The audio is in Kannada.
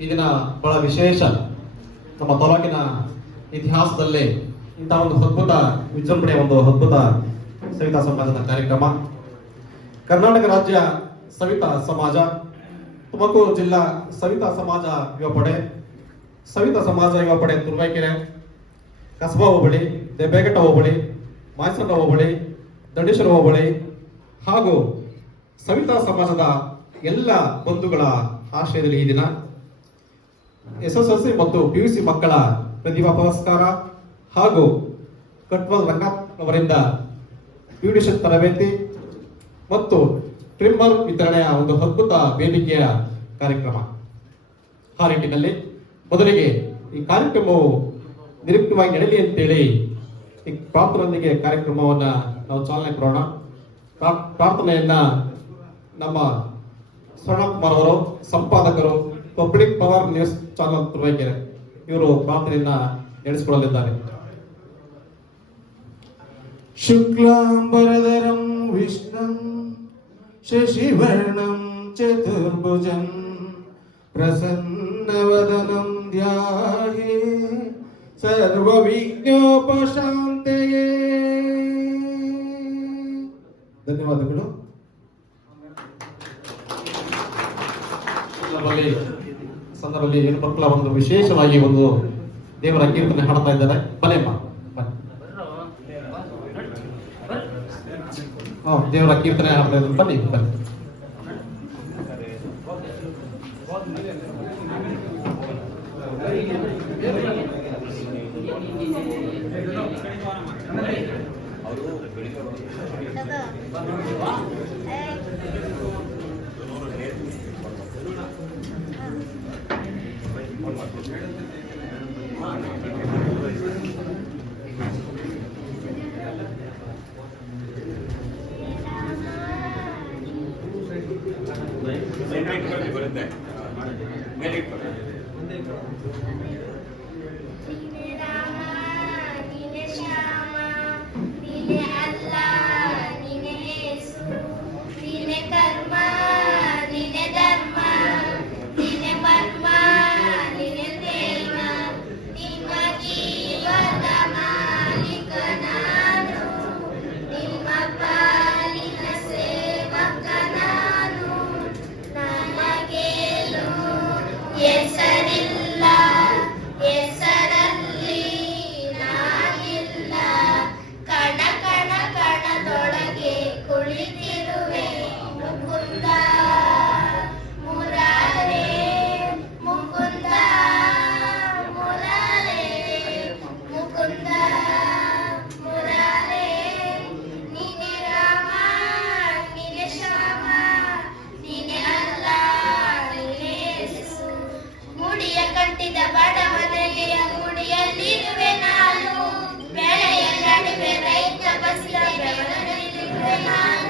ಈ ದಿನ ಬಹಳ ವಿಶೇಷ. ನಮ್ಮ ತಾಲೂಕಿನ ಇತಿಹಾಸದಲ್ಲೇ ಇಂತಹ ಒಂದು ಅದ್ಭುತ ವಿಜೃಂಭಣೆಯ ಒಂದು ಅದ್ಭುತ ಸವಿತಾ ಸಮಾಜದ ಕಾರ್ಯಕ್ರಮ. ಕರ್ನಾಟಕ ರಾಜ್ಯ ಸವಿತಾ ಸಮಾಜ, ತುಮಕೂರು ಜಿಲ್ಲಾ ಸವಿತಾ ಸಮಾಜ ಯುವ ಪಡೆ, ಸವಿತಾ ಸಮಾಜ ಯುವ ಪಡೆ ತುರುವೇಕೆರೆ, ಕಸಬಾ ಹೋಬಳಿ, ದೇಬೇಘಟ್ಟ ಹೋಬಳಿ, ಮಾಯಸಂದ್ರ ಹೋಬಳಿ, ದಂಡೇಶ್ವರ ಹೋಬಳಿ ಹಾಗೂ ಸವಿತಾ ಸಮಾಜದ ಎಲ್ಲ ಬಂಧುಗಳ ಆಶ್ರಯದಲ್ಲಿ ಈ ದಿನ SSLC ಮತ್ತು PUC ಮಕ್ಕಳ ಪ್ರತಿಭಾ ಪುರಸ್ಕಾರ ಹಾಗೂ ಕಟ್ವಲ್ ರಂಗನಾಥ್ ಅವರಿಂದ ಬ್ಯೂಟಿಷಿಯನ್ ತರಬೇತಿ ಮತ್ತು ಟ್ರಿಮ್ಮರ್ ವಿತರಣೆಯ ಒಂದು ಅದ್ಭುತ ವೇದಿಕೆಯ ಕಾರ್ಯಕ್ರಮ. ಆ ನಿಟ್ಟಿನಲ್ಲಿ ಮೊದಲಿಗೆ ಈ ಕಾರ್ಯಕ್ರಮವು ನಿರುಕ್ತವಾಗಿ ನಡೆಯಲಿ ಅಂತೇಳಿ ಈ ಪ್ರಾರ್ಥನೆಯೊಂದಿಗೆ ಕಾರ್ಯಕ್ರಮವನ್ನ ನಾವು ಚಾಲನೆ ಕೊಡೋಣ. ಪ್ರಾರ್ಥನೆಯನ್ನ ನಮ್ಮ ಸ್ವರ್ಣಕುಮಾರ್ ಅವರು, ಸಂಪಾದಕರು, public power news channel Turuvekere, ಇವರು ಪ್ರಾರ್ಥನೆಯನ್ನ ನಡೆಸಿಕೊಳ್ಳಲಿದ್ದಾರೆ. ಶುಕ್ಲಾಂಬರಧರಂ ವಿಷ್ಣುಂ ಶಶಿವರ್ಣಂ ಚತುರ್ಭುಜಂ ಪ್ರಸನ್ನವದನಂ ಧ್ಯಾಯೇ ಸರ್ವವಿಘ್ನೋಪಶಾಂತಯೇ. ಧನ್ಯವಾದಗಳು. ಸಂದರ್ಭದಲ್ಲಿ ಹೆಣ್ಣು ಮಕ್ಕಳ ಒಂದು ವಿಶೇಷವಾಗಿ ಒಂದು ದೇವರ ಕೀರ್ತನೆ ಹಾಡ್ತಾ ಇದ್ದಾರೆ. ಬಲೆಮ್ಮ ದೇವರ ಕೀರ್ತನೆ ಹಾಡ್ತಾ ಇದ್ದಾರೆ. ಬನ್ನಿ ಬನ್ನಿ. ನಾನು ಬೆಳೆಯ ನಡುವೆ ರೈತ ಬಸಿದ ಬೆವರಲ್ಲಿರುವೆ ನಾನು.